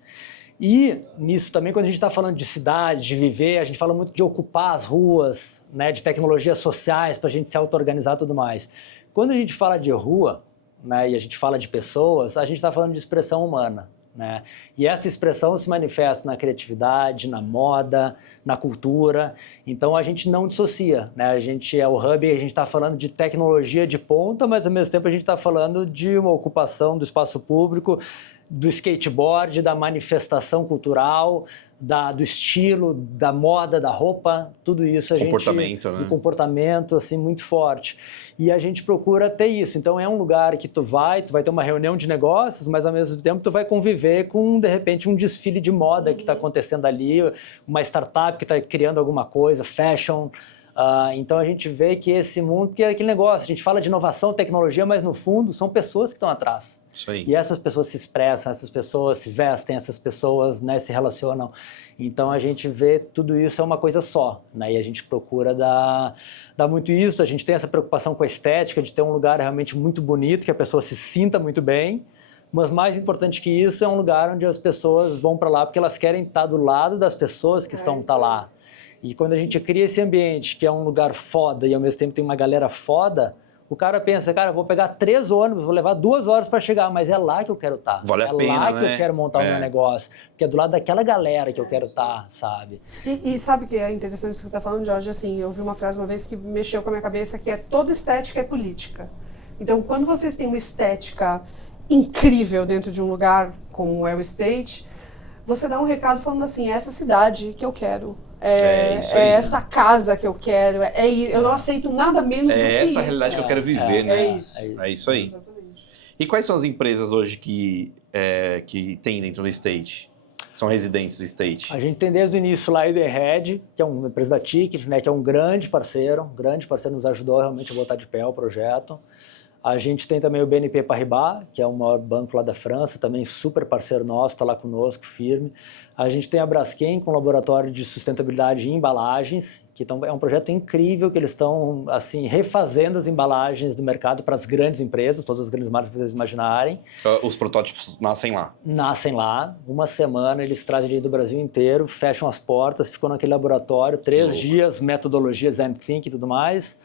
E nisso também, quando a gente está falando de cidade, de viver, a gente fala muito de ocupar as ruas, né? De tecnologias sociais para a gente se auto-organizar e tudo mais. Quando a gente fala de rua, né? E a gente fala de pessoas, a gente está falando de expressão humana. Né? E essa expressão se manifesta na criatividade, na moda, na cultura. Então a gente não dissocia, né? A gente é o hub, a gente está falando de tecnologia de ponta, mas ao mesmo tempo a gente está falando de uma ocupação do espaço público, do skateboard, da manifestação cultural, do estilo, da moda, da roupa, tudo isso comportamento, né? Do comportamento assim muito forte. E a gente procura ter isso. Então é um lugar que tu vai ter uma reunião de negócios, mas ao mesmo tempo tu vai conviver com, de repente, um desfile de moda que está acontecendo ali, uma startup que está criando alguma coisa, fashion. Então a gente vê que esse mundo, que é aquele negócio, a gente fala de inovação, tecnologia, mas no fundo são pessoas que estão atrás. Isso aí. E essas pessoas se expressam, essas pessoas se vestem, essas pessoas, né, se relacionam. Então a gente vê tudo isso é uma coisa só, né? E a gente procura dar muito isso, a gente tem essa preocupação com a estética, de ter um lugar realmente muito bonito, que a pessoa se sinta muito bem. Mas mais importante que isso, é um lugar onde as pessoas vão para lá porque elas querem estar do lado das pessoas que estão lá. E quando a gente cria esse ambiente, que é um lugar foda e ao mesmo tempo tem uma galera foda, o cara pensa, cara, eu vou pegar 3 ônibus, vou levar 2 horas para chegar, mas é lá que eu quero estar. Vale a pena, É lá né? que eu quero montar o meu negócio, porque é do lado daquela galera que eu quero estar, sabe? E sabe o que é interessante isso que você está falando, Jorge? Assim, eu ouvi uma frase uma vez que mexeu com a minha cabeça, que é toda estética é política. Então, quando vocês têm uma estética incrível dentro de um lugar como é o State, você dá um recado falando assim, é essa cidade que eu quero. Essa casa que eu quero, eu não aceito nada menos do que isso. É essa realidade que eu quero viver, né? É isso aí. Exatamente. E quais são as empresas hoje que tem dentro do State? São residentes do State? A gente tem desde o início lá a Iderhead, que é uma empresa da Ticket, né, que é um grande parceiro, nos ajudou realmente a botar de pé o projeto. A gente tem também o BNP Paribas, que é o maior banco lá da França, também super parceiro nosso, está lá conosco, firme. A gente tem a Braskem, com um laboratório de sustentabilidade em embalagens, que é um projeto incrível, que eles estão assim, refazendo as embalagens do mercado para as grandes empresas, todas as grandes marcas que vocês imaginarem. Os protótipos nascem lá? Nascem lá. Uma semana eles trazem do Brasil inteiro, fecham as portas, ficam naquele laboratório, 3 dias, metodologias Zen Think e tudo mais.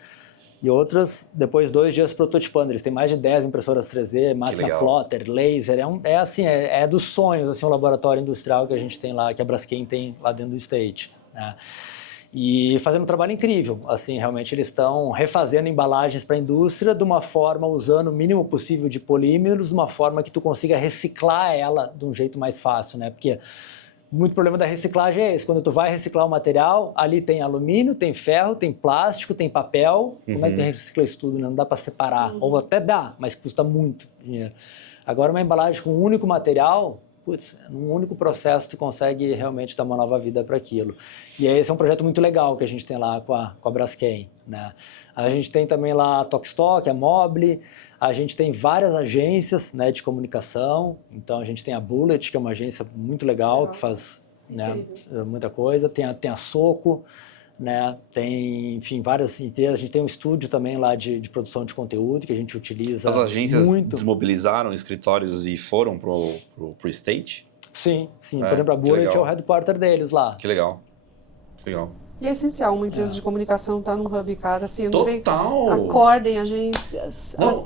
e outras depois 2 dias prototipando. Eles têm mais de 10 impressoras 3D, máquina plotter, laser. É dos sonhos, assim, um laboratório industrial que a gente tem lá, que a Braskem tem lá dentro do State, né? E fazendo um trabalho incrível, assim, realmente eles estão refazendo embalagens para a indústria de uma forma, usando o mínimo possível de polímeros, de uma forma que tu consiga reciclar ela de um jeito mais fácil, né? Porque muito problema da reciclagem é esse, quando tu vai reciclar o material, ali tem alumínio, tem ferro, tem plástico, tem papel, como é que tu recicla isso tudo, né? Não dá para separar, ou até dá, mas custa muito dinheiro. Agora uma embalagem com um único material, putz, num único processo tu consegue realmente dar uma nova vida para aquilo. E esse é um projeto muito legal que a gente tem lá com a Braskem, né? A gente tem também lá a Tokstok, a Mobile, a gente tem várias agências, né, de comunicação, então a gente tem a Bullet, que é uma agência muito legal, que faz, né, muita coisa, tem a Soco, né, tem, enfim, várias, a gente tem um estúdio também lá de produção de conteúdo que a gente utiliza muito. As agências desmobilizaram escritórios e foram pro State? Sim, por exemplo, a Bullet é o headquarter deles lá. Que legal, legal. E é essencial uma empresa de comunicação estar no hub, cara, assim, eu não sei, Total! acordem agências, Não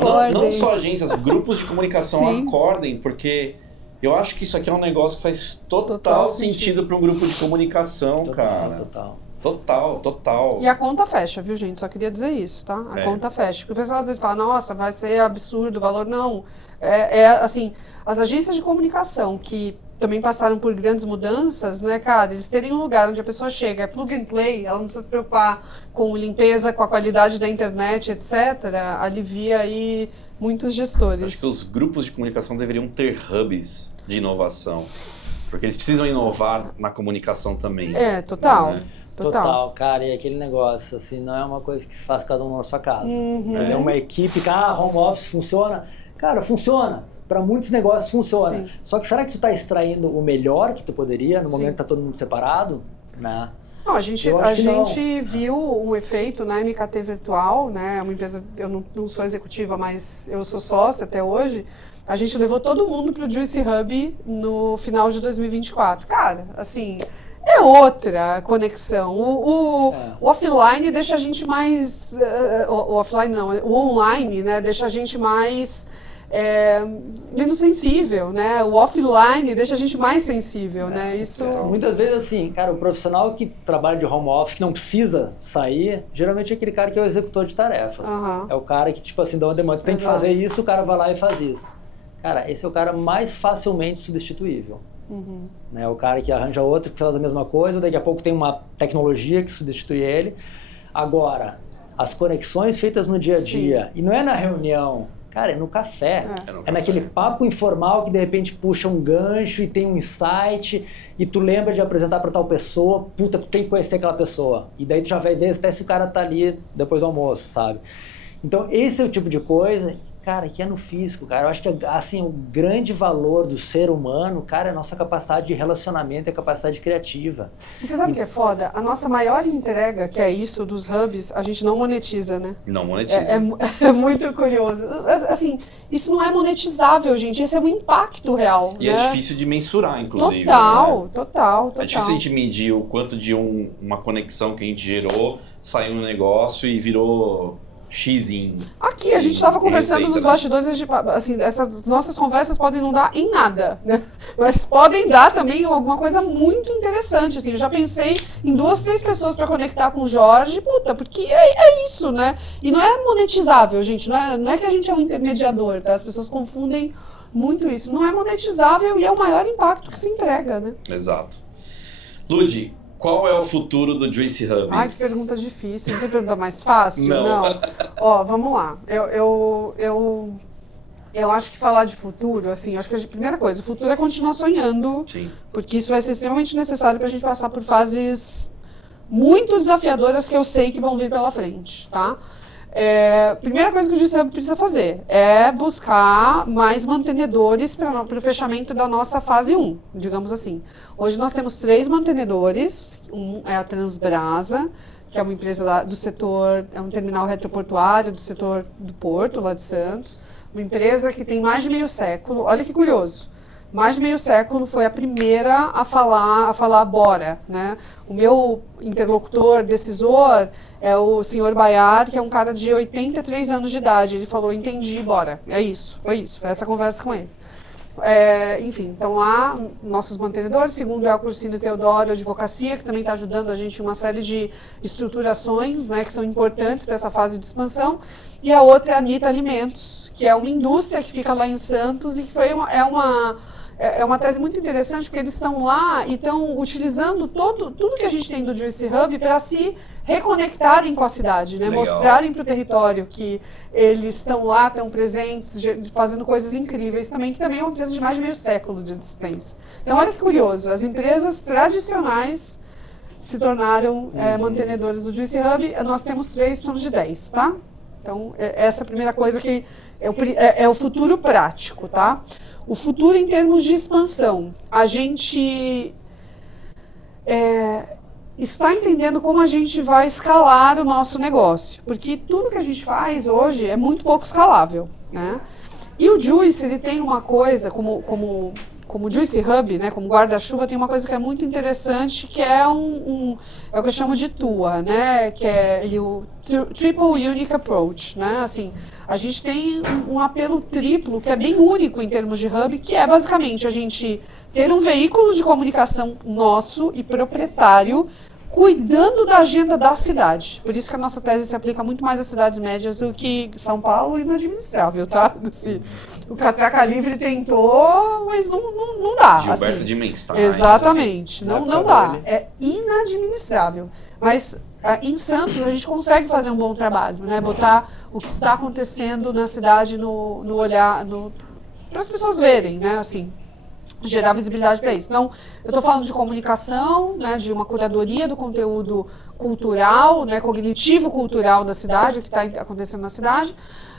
só agências, grupos de comunicação acordem, porque eu acho que isso aqui é um negócio que faz total sentido para um grupo de comunicação, cara. Total. E a conta fecha, viu, gente? Só queria dizer isso, tá? A conta fecha. Porque o pessoal às vezes fala, nossa, vai ser absurdo o valor. Não. Assim, as agências de comunicação que também passaram por grandes mudanças, né, cara? Eles terem um lugar onde a pessoa chega, é plug and play, ela não precisa se preocupar com limpeza, com a qualidade da internet, etc. Alivia aí muitos gestores. Acho que os grupos de comunicação deveriam ter hubs de inovação. Porque eles precisam inovar na comunicação também. Total. Né? Total, cara, e aquele negócio, assim, não é uma coisa que se faz cada um na sua casa. É uma equipe, home office funciona? Cara, funciona. Para muitos negócios funciona. Sim. Só que será que tu está extraindo o melhor que tu poderia no momento que tá todo mundo separado? Né? Não, a gente viu um efeito na MKT Virtual, né? Uma empresa, eu não sou executiva, mas eu sou sócia até hoje. A gente levou todo mundo para o Juicy Hub no final de 2024. Cara, assim, é outra conexão. O offline deixa a gente mais... o offline não, o online, né? Deixa a gente mais... menos sensível, né? O offline deixa a gente mais sensível, né? Isso... Muitas vezes, assim, cara, o profissional que trabalha de home office, que não precisa sair, geralmente é aquele cara que é o executor de tarefas. É o cara que, tipo assim, dá uma demanda, tem que fazer isso, o cara vai lá e faz isso. Cara, esse é o cara mais facilmente substituível. Né? O cara que arranja outro que faz a mesma coisa, daqui a pouco tem uma tecnologia que substitui ele. Agora, as conexões feitas no dia a dia, e não é na reunião, cara, é no café. É naquele papo informal que de repente puxa um gancho e tem um insight e tu lembra de apresentar para tal pessoa, puta, tu tem que conhecer aquela pessoa. E daí tu já vai ver até se o cara tá ali depois do almoço, sabe? Então esse é o tipo de coisa, cara, que é no físico, cara. Eu acho que, assim, o grande valor do ser humano, cara, é a nossa capacidade de relacionamento e a capacidade criativa. E você sabe o que é foda? A nossa maior entrega, que é isso dos hubs, a gente não monetiza, né? Não monetiza. É muito curioso. Assim, isso não é monetizável, gente. Esse é um impacto real. E é difícil de mensurar, inclusive. Total. É difícil a gente medir o quanto de uma conexão que a gente gerou, saiu no negócio e virou... X em... Aqui, a gente estava conversando nos bastidores, assim, essas nossas conversas podem não dar em nada, né? Mas podem dar também alguma coisa muito interessante, assim. Eu já pensei em 2, 3 pessoas para conectar com o Jorge, porque é isso, né? E não é monetizável, gente, não é que a gente é um intermediador, tá? As pessoas confundem muito isso. Não é monetizável e é o maior impacto que se entrega, né? Exato. Ludi, qual é o futuro do Juicy Hub? Ai, que pergunta difícil. Não tem pergunta mais fácil? Não. Ó, vamos lá. Eu acho que falar de futuro, assim, acho que a primeira coisa, o futuro é continuar sonhando. Sim. Porque isso vai ser extremamente necessário para a gente passar por fases muito desafiadoras que eu sei que vão vir pela frente, tá? Primeira coisa que o Juicy Hub precisa fazer é buscar mais mantenedores para o fechamento da nossa fase 1, digamos assim. Hoje nós temos 3 mantenedores, um é a Transbrasa, que é uma empresa do setor, é um terminal retroportuário do setor do Porto, lá de Santos, uma empresa que tem mais de meio século, olha que curioso, mais de meio século, foi a primeira a falar bora, né? O meu interlocutor, decisor, é o senhor Bayar, que é um cara de 83 anos de idade. Ele falou, entendi, bora. É isso, foi essa conversa com ele. Enfim, então lá, nossos mantenedores, segundo é o Cursino Teodoro Advocacia, que também está ajudando a gente em uma série de estruturações, né, que são importantes para essa fase de expansão, e a outra é a Anitta Alimentos, que é uma indústria que fica lá em Santos e que é uma tese muito interessante, porque eles estão lá e estão utilizando tudo que a gente tem do Juicy Hub para se reconectarem com a cidade, né? Mostrarem para o território que eles estão lá, estão presentes, fazendo coisas incríveis também, que também é uma empresa de mais de meio século de existência. Então, olha que curioso, as empresas tradicionais se tornaram mantenedores do Juicy Hub. Nós temos 3, precisamos de 10, tá? Então, essa é a primeira coisa que é o futuro prático, tá? O futuro em termos de expansão. A gente está entendendo como a gente vai escalar o nosso negócio, porque tudo que a gente faz hoje é muito pouco escalável, né? E o Juicy, ele tem uma coisa, como o Juicy Hub, né, como guarda-chuva, tem uma coisa que é muito interessante, que é é o que eu chamo de TUA, né, que é o Triple Unique Approach, né, assim, a gente tem um apelo triplo, que é bem único em termos de hub, que é basicamente a gente ter um veículo de comunicação nosso e proprietário, cuidando da agenda da cidade. Por isso que a nossa tese se aplica muito mais às cidades médias do que São Paulo e inadministrável, tá? O Catraca Livre tentou, mas não dá. Gilberto assim. de Menstein. Exatamente, não dá. É inadministrável. Mas em Santos a gente consegue fazer um bom trabalho, né? Botar o que está acontecendo na cidade no olhar, para as pessoas verem, né? Assim, gerar visibilidade para isso. Então, eu estou falando de comunicação, né, de uma curadoria do conteúdo cultural, né, cognitivo-cultural da cidade, o que está acontecendo na cidade.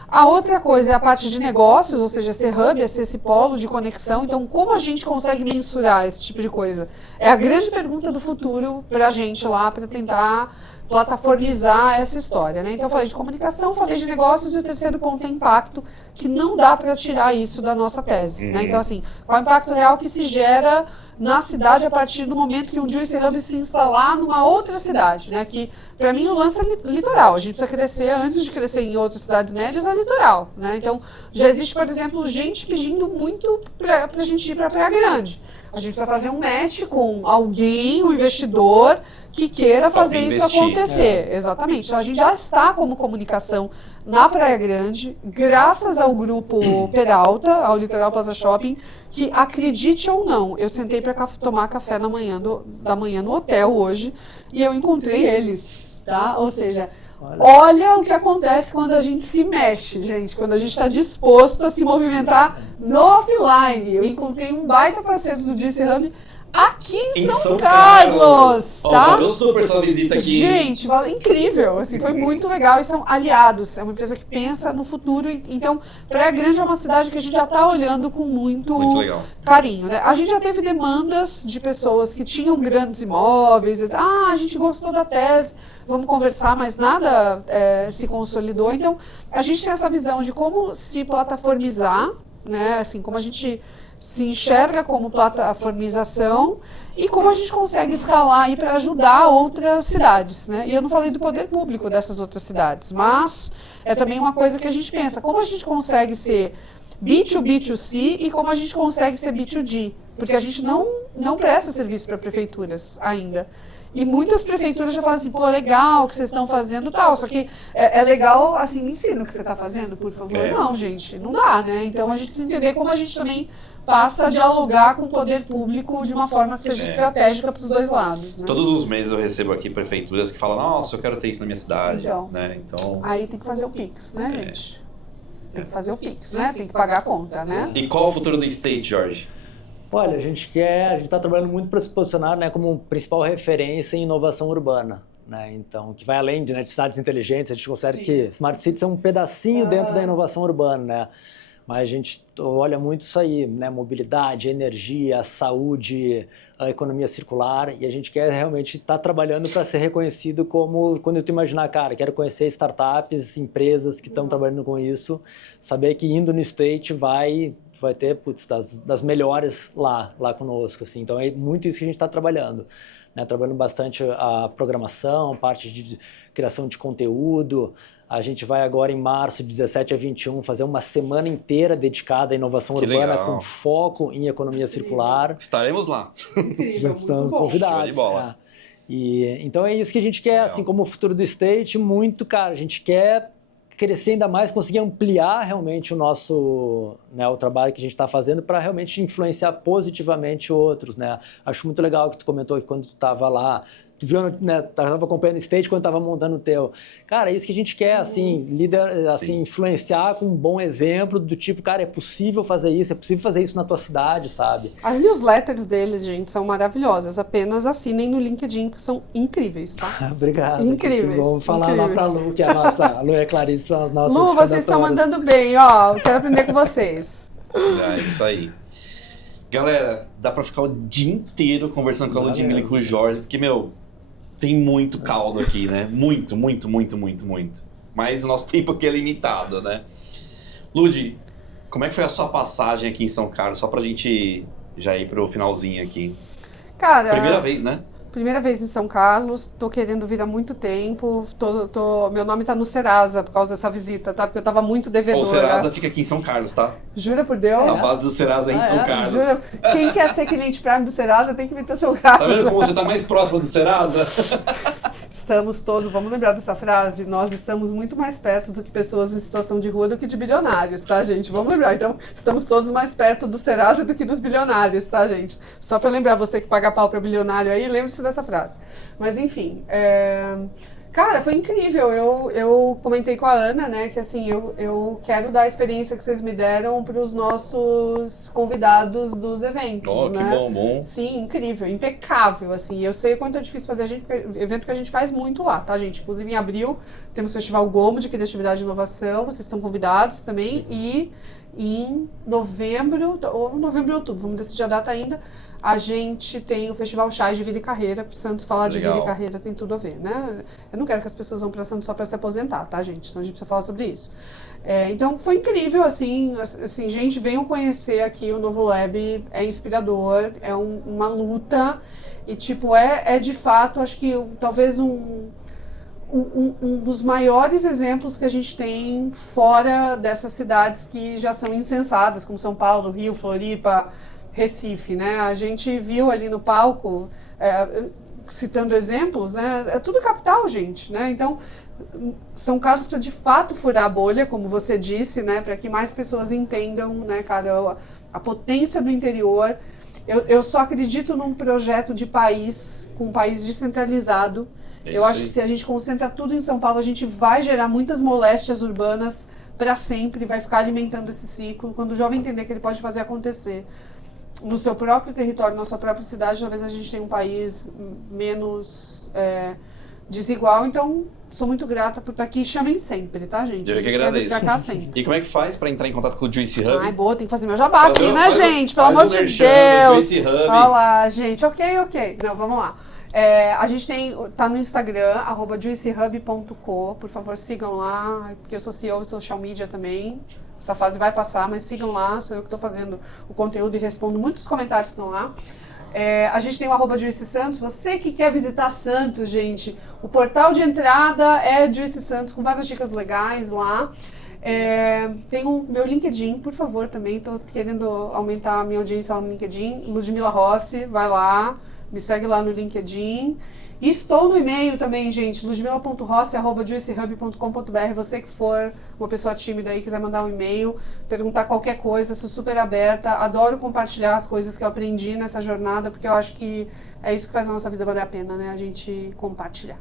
A outra coisa é a parte de negócios, ou seja, ser hub, ser esse polo de conexão. Então, como a gente consegue mensurar esse tipo de coisa? É a grande pergunta do futuro para a gente lá, para tentar plataformizar essa história, né? Então, eu falei de comunicação, falei de negócios, e o terceiro ponto é impacto, que não dá para tirar isso da nossa tese, né? Então, assim, qual é o impacto real que se gera na cidade a partir do momento que um Juicy Hub se instalar numa outra cidade, né? Que, para mim, o lance é litoral. A gente precisa crescer, antes de crescer em outras cidades médias, é litoral, né? Então, já existe, por exemplo, gente pedindo muito para a gente ir para Praia Grande. A gente precisa fazer um match com alguém, um investidor, que queira fazer isso acontecer. Exatamente. Então, a gente já está como comunicação na Praia Grande, graças ao grupo Peralta, ao Litoral Plaza Shopping, que, acredite ou não, eu sentei para tomar café da manhã no hotel hoje e eu encontrei eles, tá? Ou seja, olha o que acontece quando a gente se mexe, gente, quando a gente está disposto a se movimentar no offline. Eu encontrei um baita parceiro do Juicy Hub aqui em São Carlos, tá? Valeu super sua visita aqui. Gente, incrível, assim, foi muito legal, e são aliados, é uma empresa que pensa no futuro, então Praia Grande é uma cidade que a gente já está olhando com muito carinho, né? A gente já teve demandas de pessoas que tinham grandes imóveis, a gente gostou da tese, vamos conversar, mas nada se consolidou, então a gente tem essa visão de como se plataformizar, né, assim, como a gente se enxerga como plataformização e como a gente consegue escalar aí para ajudar outras cidades, né? E eu não falei do poder público dessas outras cidades, mas é também uma coisa que a gente pensa, como a gente consegue ser B2B2C e como a gente consegue ser B2D, porque a gente não presta serviço para prefeituras ainda. E muitas prefeituras já falam assim, pô, legal o que vocês estão fazendo e tal, só que é legal, assim, me ensina o que você está fazendo, por favor. Não, gente, não dá, né? Então a gente precisa entender como a gente também passa a dialogar com o poder público de uma forma que seja estratégica para os dois lados, né? Todos os meses eu recebo aqui prefeituras que falam, nossa, eu quero ter isso na minha cidade, né? Então... Aí tem que fazer o Pix, né, gente? Tem que fazer o Pix, né? Tem que pagar a conta, né? E qual o futuro do State, Jorge? Olha, a gente está trabalhando muito para se posicionar, né, como principal referência em inovação urbana, né? Então, que vai além de cidades inteligentes, a gente considera que Smart Cities é um pedacinho dentro da inovação urbana, né? Mas a gente olha muito isso aí, né? Mobilidade, energia, saúde, a economia circular, e a gente quer realmente estar trabalhando para ser reconhecido como, quando tu imaginar, cara, quero conhecer startups, empresas que estão trabalhando com isso, saber que indo no State vai ter das melhores lá conosco, assim. Então é muito isso que a gente está trabalhando. Né, trabalhando bastante a programação, parte de criação de conteúdo. A gente vai agora em março, de 17 a 21, fazer uma semana inteira dedicada à inovação urbana com foco em economia circular. Estaremos lá. Incrível, estamos muito bom. convidados. Show de bola. Então é isso que a gente quer, assim como o futuro do State, muito, cara, a gente quer crescer ainda mais, conseguir ampliar realmente o nosso, né, o trabalho que a gente está fazendo para realmente influenciar positivamente outros, né? Acho muito legal que tu comentou que quando tu estava lá, tu viu, né, tava acompanhando o State quando tava montando o teu. Cara, é isso que a gente quer, assim, influenciar com um bom exemplo do tipo, cara, é possível fazer isso na tua cidade, sabe? As newsletters deles, gente, são maravilhosas. Apenas assinem no LinkedIn, que são incríveis, tá? Obrigado. Incríveis. Vamos falar lá pra Lu, que é a Lu e a Clarice são as nossas Lu, vocês estão mandando bem, ó. Quero aprender com vocês. É isso aí. Galera, dá pra ficar o dia inteiro conversando com a Ludmilla e com o Jorge, porque, tem muito caldo aqui, né? Muito. Mas o nosso tempo aqui é limitado, né? Lud, como é que foi a sua passagem aqui em São Carlos? Só pra gente já ir pro finalzinho aqui. Cara... Primeira vez, né? Primeira vez em São Carlos, tô querendo vir há muito tempo, meu nome tá no Serasa por causa dessa visita, tá? Porque eu tava muito devedora. O Serasa fica aqui em São Carlos, tá? Jura por Deus? A base do Serasa é em São Carlos. Jura? Quem quer ser cliente Prime do Serasa tem que vir pra São Carlos. Tá vendo como você tá mais próximo do Serasa? Estamos todos, vamos lembrar dessa frase, nós estamos muito mais perto do que pessoas em situação de rua do que de bilionários, tá, gente? Vamos lembrar, então, estamos todos mais perto do Serasa do que dos bilionários, tá, gente? Só pra lembrar, você que paga pau pra bilionário aí, lembre-se dessa frase. Mas, enfim, cara, foi incrível. Eu comentei com a Ana, né, que assim, eu quero dar a experiência que vocês me deram para os nossos convidados dos eventos, né? Que bom. Sim, incrível, impecável, assim. Eu sei o quanto é difícil fazer evento que a gente faz muito lá, tá, gente? Inclusive, em abril, temos o Festival Gomo de Criatividade e Inovação, vocês estão convidados também, e em novembro, ou outubro, vamos decidir a data ainda, a gente tem o Festival Chai de Vida e Carreira, para Santos falar de vida e carreira tem tudo a ver, né? Eu não quero que as pessoas vão para Santos só para se aposentar, tá, gente? Então a gente precisa falar sobre isso. Então foi incrível, assim, gente, venham conhecer aqui o Novo Lab, é inspirador, é uma luta, e tipo, é de fato, acho que talvez um dos maiores exemplos que a gente tem fora dessas cidades que já são insensadas, como São Paulo, Rio, Floripa, Recife, né? A gente viu ali no palco, citando exemplos, né? É tudo capital, gente, né? Então, São Carlos para de fato furar a bolha, como você disse, né? Para que mais pessoas entendam, né, cara, a potência do interior. Eu só acredito num projeto de país, com um país descentralizado. Eu acho que se a gente concentra tudo em São Paulo, a gente vai gerar muitas moléstias urbanas para sempre, vai ficar alimentando esse ciclo. Quando o jovem entender que ele pode fazer acontecer no seu próprio território, na sua própria cidade, talvez a gente tenha um país menos desigual. Então, sou muito grata por estar aqui. Chamem sempre, tá, gente? Eu que agradeço. Pra cá sempre. E como é que faz para entrar em contato com o Juicy Hub? Ai, boa, tem que fazer meu jabá aqui, né, gente? Pelo amor de Deus. Juicy Hub. Olha lá, gente. Ok. Não, vamos lá. A gente tá no Instagram, @juicyhub.co. Por favor, sigam lá, porque eu sou CEO de social media também. Essa fase vai passar, mas sigam lá, sou eu que estou fazendo o conteúdo e respondo muitos comentários que estão lá. A gente tem o @Juicy Santos. Você que quer visitar Santos, gente, o portal de entrada é Juicy Santos, com várias dicas legais lá. Tem o meu LinkedIn, por favor, também. Estou querendo aumentar a minha audiência lá no LinkedIn. Ludmilla Rossi, vai lá, me segue lá no LinkedIn. E estou no e-mail também, gente, ludmilla.rossi@juicyhub.com.br. Você que for uma pessoa tímida aí, quiser mandar um e-mail, perguntar qualquer coisa, sou super aberta. Adoro compartilhar as coisas que eu aprendi nessa jornada, porque eu acho que é isso que faz a nossa vida valer a pena, né? A gente compartilhar.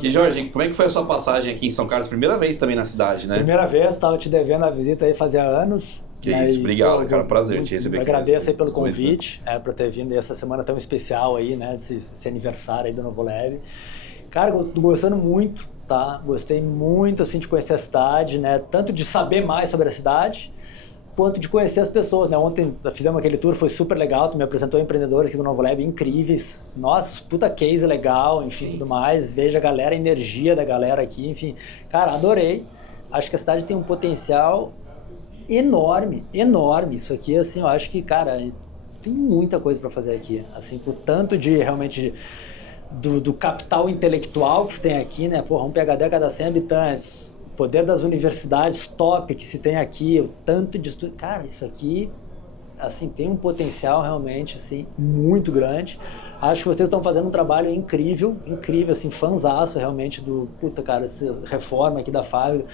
E Jorge, como é que foi a sua passagem aqui em São Carlos? Primeira vez também na cidade, né? Primeira vez, estava te devendo a visita aí fazia anos. Que isso, obrigado, cara, prazer te receber aqui. Agradeço aí pelo convite, por ter vindo essa semana tão especial aí, né, esse aniversário aí do Novo Lab. Cara, eu tô gostando muito, tá? Gostei muito, assim, de conhecer a cidade, né, tanto de saber mais sobre a cidade, quanto de conhecer as pessoas, né? Ontem fizemos aquele tour, foi super legal, tu me apresentou empreendedores aqui do Novo Lab incríveis, nossa, puta case legal, enfim, tudo mais, veja a galera, a energia da galera aqui, enfim, cara, adorei, acho que a cidade tem um potencial enorme, enorme, isso aqui, assim, eu acho que, cara, tem muita coisa para fazer aqui, assim, por tanto de, realmente, do capital intelectual que se tem aqui, né, porra, um PhD a cada 100 habitantes, o poder das universidades top que se tem aqui, o tanto de estudo, cara, isso aqui, assim, tem um potencial realmente, assim, muito grande. Acho que vocês estão fazendo um trabalho incrível, incrível, assim, fanzaço realmente puta, cara, essa reforma aqui da fábrica,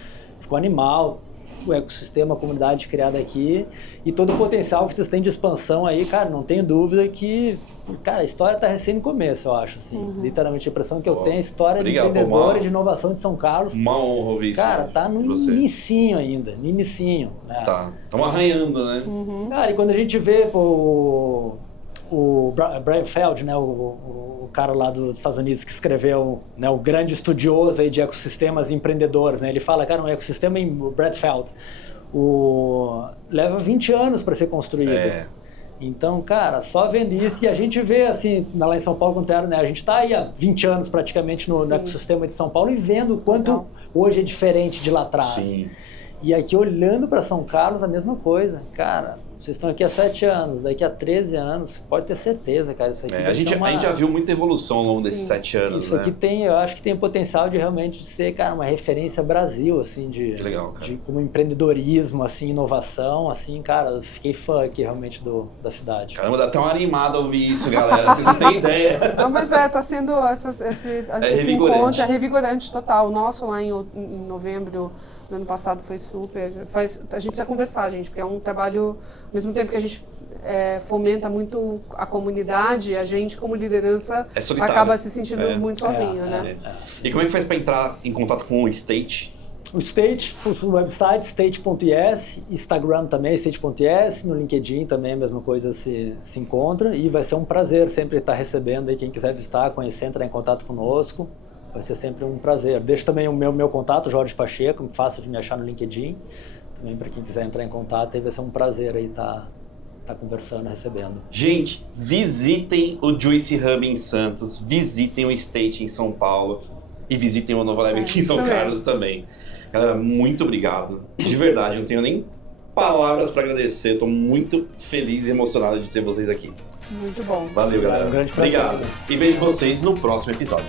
ficou animal, o ecossistema, a comunidade criada aqui e todo o potencial que vocês têm de expansão aí, cara, não tenho dúvida que, cara, a história tá recém no começo, eu acho, assim, literalmente a impressão que eu tenho, a história de empreendedor e de inovação de São Carlos, uma honra ouvir isso. Cara, tá no inicinho ainda, no inicinho, né? Tá, estamos arranhando, né? Cara, e quando a gente vê, pô, o Brian Feld, né, o cara lá dos Estados Unidos que escreveu, né, o grande estudioso aí de ecossistemas empreendedores, né, ele fala, cara, um ecossistema o Brad Feld, leva 20 anos para ser construído. Então, cara, só vendo isso, e a gente vê, assim, lá em São Paulo, né, a gente está aí há 20 anos praticamente no ecossistema de São Paulo e vendo o quanto hoje é diferente de lá atrás. Sim. E aqui, olhando para São Carlos, a mesma coisa. Cara, vocês estão aqui há 7 anos, daqui a 13 anos, pode ter certeza, cara, isso aqui a gente já viu muita evolução ao longo desses 7 anos, isso aqui eu acho que tem o potencial de realmente ser, cara, uma referência Brasil, assim, legal, cara. de como empreendedorismo, assim, inovação, assim, cara, eu fiquei fã aqui realmente da cidade. Caramba, dá até uma animada ouvir isso, galera, vocês não têm ideia. Não, mas tá sendo esse encontro, é revigorante total. O nosso lá em novembro do ano passado foi super. A gente precisa conversar, gente, porque é um trabalho, ao mesmo tempo que a gente fomenta muito a comunidade, a gente, como liderança, acaba se sentindo muito sozinho, né? E como é que faz para entrar em contato com o State? O State, o website state.is, Instagram também, state.is, no LinkedIn também a mesma coisa se encontra, e vai ser um prazer sempre estar recebendo aí quem quiser visitar, conhecer, entrar em contato conosco. Vai ser sempre um prazer. Deixo também o meu contato, Jorge Pacheco, fácil de me achar no LinkedIn. Também para quem quiser entrar em contato, aí vai ser um prazer aí estar conversando, recebendo. Gente, visitem o Juicy Hub em Santos, visitem o State em São Paulo e visitem o Novo Lab aqui em São Carlos também. Galera, muito obrigado. De verdade, não tenho nem palavras para agradecer. Estou muito feliz e emocionado de ter vocês aqui. Muito bom. Valeu, galera. Um grande prazer. Obrigado. E vejo vocês no próximo episódio.